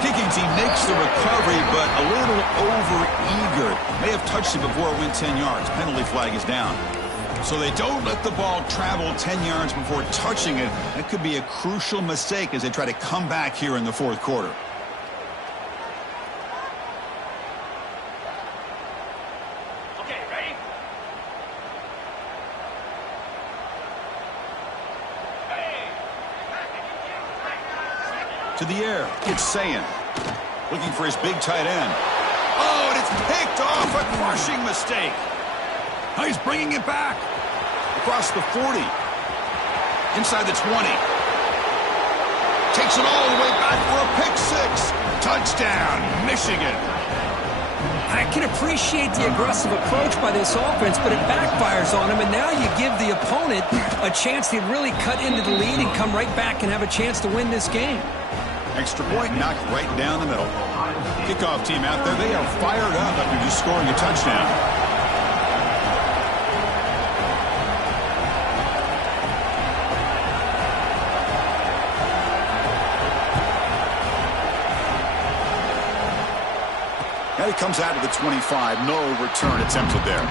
Kicking team makes the recovery, but a little over-eager. May have touched it before it went 10 yards. Penalty flag is down. So they don't let the ball travel 10 yards before touching it. That could be a crucial mistake as they try to come back here in the 4th quarter. Okay, ready? To the air, it's Sayan. Looking for his big tight end. Oh, and it's picked off. A crushing mistake. Now he's bringing it back. Across the 40. Inside the 20. Takes it all the way back for a pick 6. Touchdown, Michigan. I can appreciate the aggressive approach by this offense, but it backfires on them, and now you give the opponent a chance to really cut into the lead and come right back and have a chance to win this game. Extra point knocked right down the middle. Kickoff team out there, they are fired up after just scoring a touchdown. Now he comes out to the 25. No return attempted there.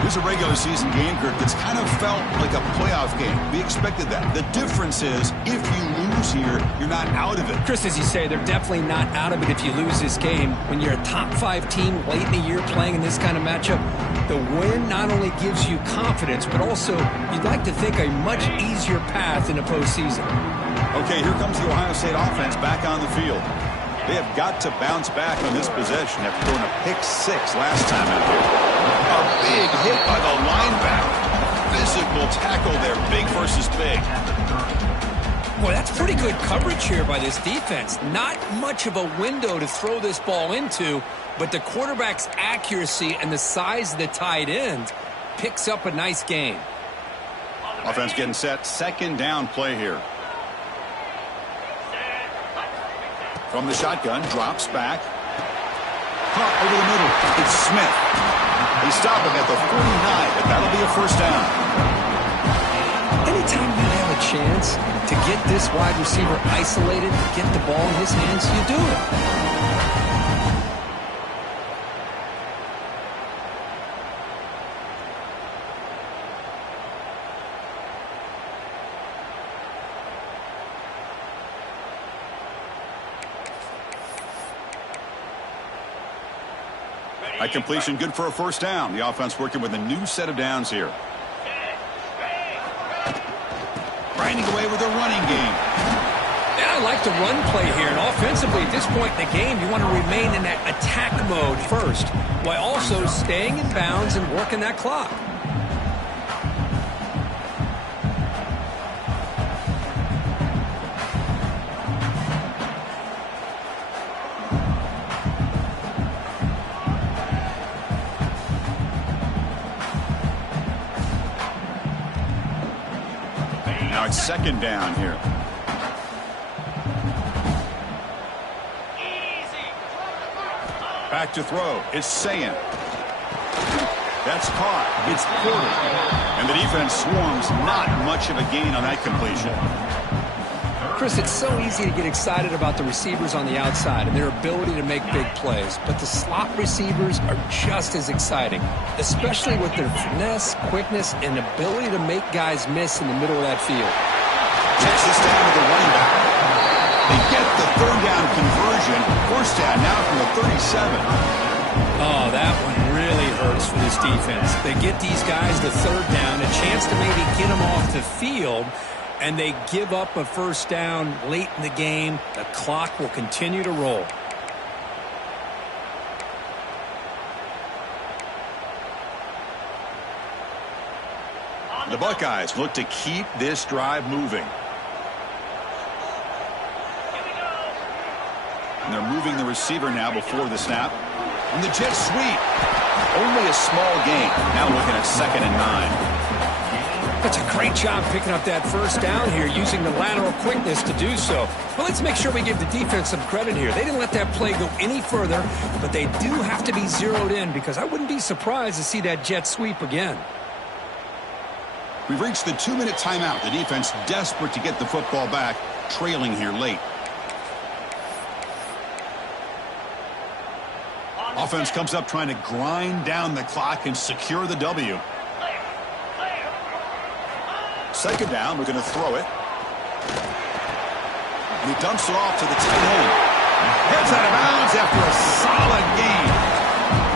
Here's a regular season game, Kurt, that's kind of felt like a playoff game. We expected that. The difference is, if you lose here, you're not out of it. Chris, as you say, they're definitely not out of it if you lose this game. When you're a top-5 team late in the year playing in this kind of matchup, the win not only gives you confidence, but also you'd like to think a much easier path in the postseason. Okay, here comes the Ohio State offense back on the field. They have got to bounce back on this possession after throwing a pick-6 last time out here. A big hit by the linebacker. Physical tackle there, big versus big. Boy, that's pretty good coverage here by this defense. Not much of a window to throw this ball into, but the quarterback's accuracy and the size of the tight end picks up a nice gain. Offense getting set. Second down play here. From the shotgun, drops back. Caught over the middle. It's Smith. They stop him at the 49, but that'll be a first down. Anytime you have a chance to get this wide receiver isolated, get the ball in his hands, you do it. High completion, good for a first down. The offense working with a new set of downs here. Grinding away with a running game. Yeah, I like the run play here. And offensively, at this point in the game, you want to remain in that attack mode first, while also staying in bounds and working that clock. Now it's second down here. Back to throw. It's Sayan. That's caught. It's Porter. And the defense swarms. Not much of a gain on that completion. Chris, it's so easy to get excited about the receivers on the outside and their ability to make big plays, but the slot receivers are just as exciting, especially with their finesse, quickness, and ability to make guys miss in the middle of that field. Checks this down to the running back. They get the third down conversion. First down now from the 37. Oh, that one really hurts for this defense. They get these guys the third down, a chance to maybe get them off the field, and they give up a first down late in the game. The clock will continue to roll. The Buckeyes look to keep this drive moving. And they're moving the receiver now before the snap. And the jet sweep. Only a small gain. Now looking at 2nd and 9. That's a great job picking up that first down here, using the lateral quickness to do so. Well, let's make sure we give the defense some credit here. They didn't let that play go any further, but they do have to be zeroed in because I wouldn't be surprised to see that jet sweep again. We've reached the 2-minute timeout. The defense desperate to get the football back, trailing here late. Offense comes up trying to grind down the clock and secure the W. Second down, we're going to throw it. And he dumps it off to the tight end. Heads out of bounds after a solid game.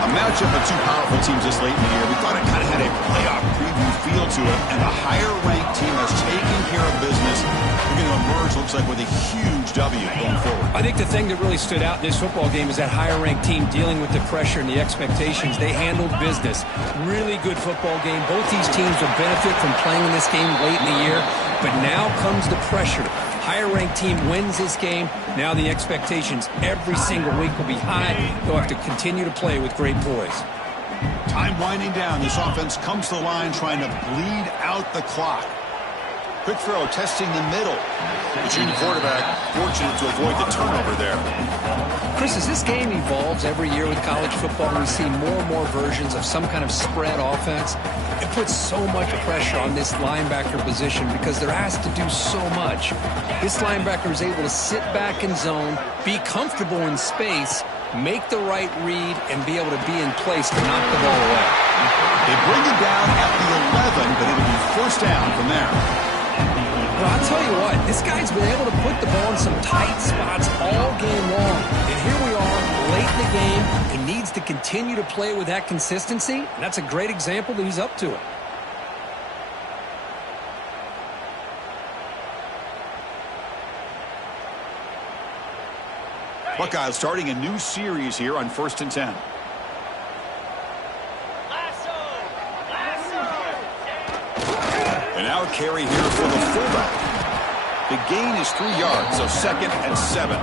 A matchup of two powerful teams this late in the year. We thought it kind of had a playoff preview feel to it, and the higher-ranked team has taken care of business. They're going to emerge, looks like, with a huge W going forward. I think the thing that really stood out in this football game is that higher-ranked team dealing with the pressure and the expectations. They handled business. Really good football game. Both these teams will benefit from playing in this game late in the year, but now comes the pressure. Higher-ranked team wins this game. Now the expectations every single week will be high. They'll have to continue to play with great poise. Time winding down. This offense comes to the line trying to bleed out the clock. Quick throw, testing the middle. The junior quarterback fortunate to avoid the turnover there. Chris, as this game evolves every year with college football, we see more and more versions of some kind of spread offense. It puts so much pressure on this linebacker position because they're asked to do so much. This linebacker is able to sit back in zone, be comfortable in space, make the right read, and be able to be in place to knock the ball away. They bring it down at the 11, but it'll be first down from there. Well, I'll tell you what, this guy's been able to put the ball in some tight spots all game long. And here we are, late in the game. He needs to continue to play with that consistency. And that's a great example that he's up to it. Buckeyes starting a new series here on 1st and 10. And now a carry here for the fullback. The gain is 3 yards, so 2nd and 7.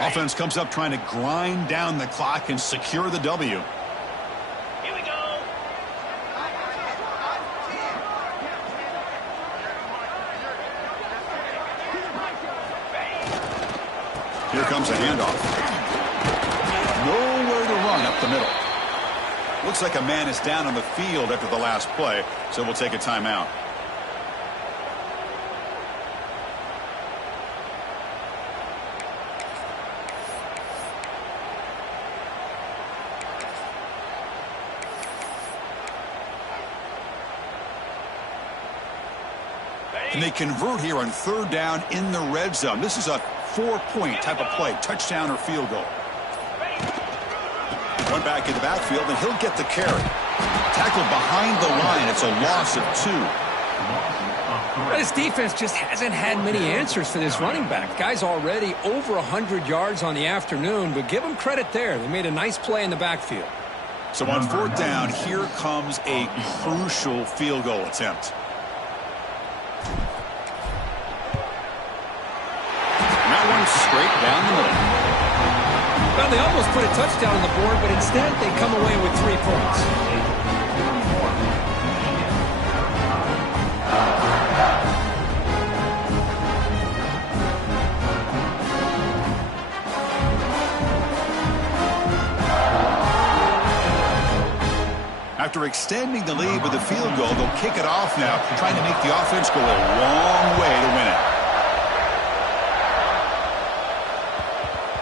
Offense comes up trying to grind down the clock and secure the W. Here we go. Here comes a handoff. Nowhere to run up the middle. Looks like a man is down on the field after the last play, so we'll take a timeout. And they convert here on 3rd down in the red zone. This is a 4-point type of play, touchdown or field goal. Run back in the backfield, and he'll get the carry. Tackled behind the line. It's a loss of 2. This defense just hasn't had many answers for this running back. Guy's already over 100 yards on the afternoon, but give him credit there. They made a nice play in the backfield. So on 4th down, here comes a crucial field goal attempt. Straight down the middle. Well, they almost put a touchdown on the board, but instead they come away with 3 points. After extending the lead with a field goal, they'll kick it off now, trying to make the offense go a long way to win it.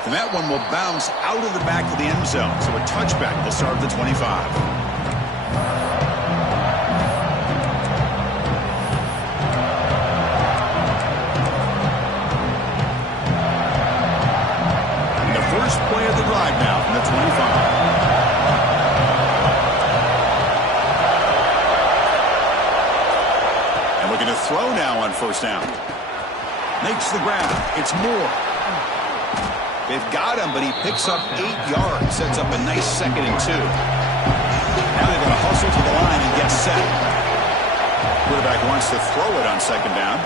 And that one will bounce out of the back of the end zone. So a touchback will start at the 25. And the first play of the drive now from the 25. And we're going to throw now on 1st down. Makes the grab. It's Moore. They've got him, but he picks up 8 yards. Sets up a nice 2nd and 2. Now they're going to hustle to the line and get set. Quarterback wants to throw it on 2nd down.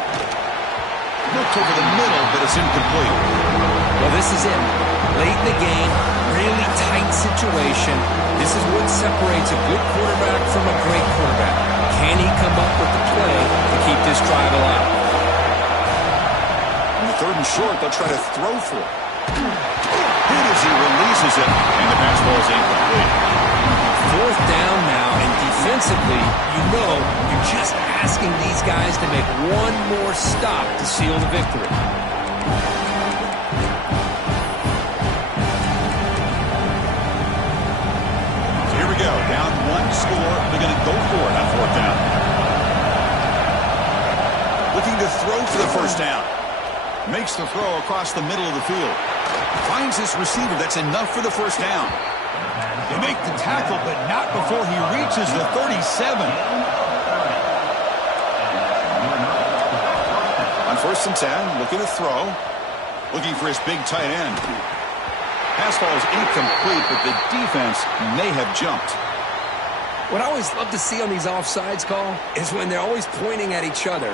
Looked over the middle, but it's incomplete. Well, this is it. Late in the game, really tight situation. This is what separates a good quarterback from a great quarterback. Can he come up with the play to keep this drive alive? On the 3rd and short, they'll try to throw for it. Hit as he releases it, and the pass ball is incomplete. 4th down now, and defensively, you're just asking these guys to make one more stop to seal the victory. So here we go, down 1 score. They're going to go for it on 4th down. Looking to throw for the 1st down. Makes the throw across the middle of the field. Finds his receiver. That's enough for the 1st down. They make the tackle, but not before he reaches the 37. On 1st and 10, looking to throw. Looking for his big tight end. Pass ball is incomplete, but the defense may have jumped. What I always love to see on these offsides call is when they're always pointing at each other.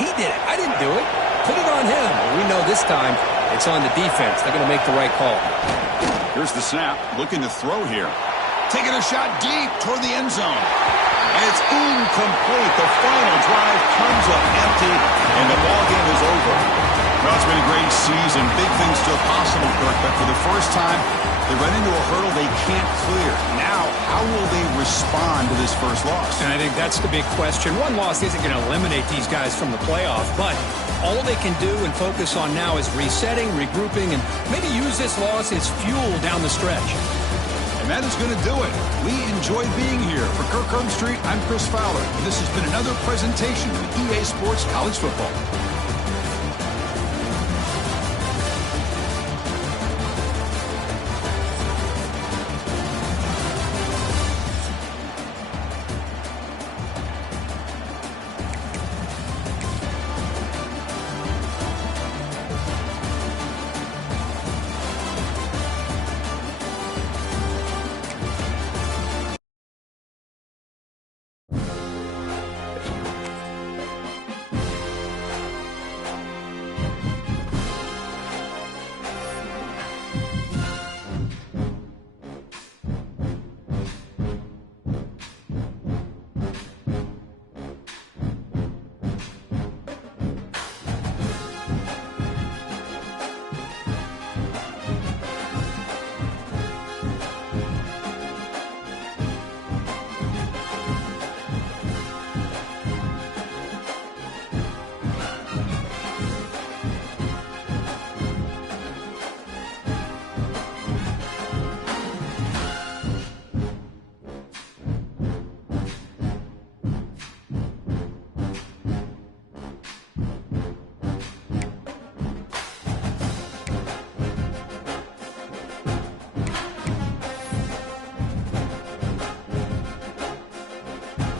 He did it. I didn't do it. Put it on him. We know this time it's on the defense. They're going to make the right call. Here's the snap. Looking to throw here. Taking a shot deep toward the end zone. And it's incomplete. The final drive comes up empty, and the ball game is over. Well, it's been a great season. Big things still possible, Kirk, but for the first time, they run into a hurdle they can't clear. Now, how will they respond to this first loss? And I think that's the big question. One loss isn't going to eliminate these guys from the playoff, but all they can do and focus on now is resetting, regrouping, and maybe use this loss as fuel down the stretch. And that is going to do it. We enjoyed being here. For Kirk Street, I'm Chris Fowler. And this has been another presentation of EA Sports College Football.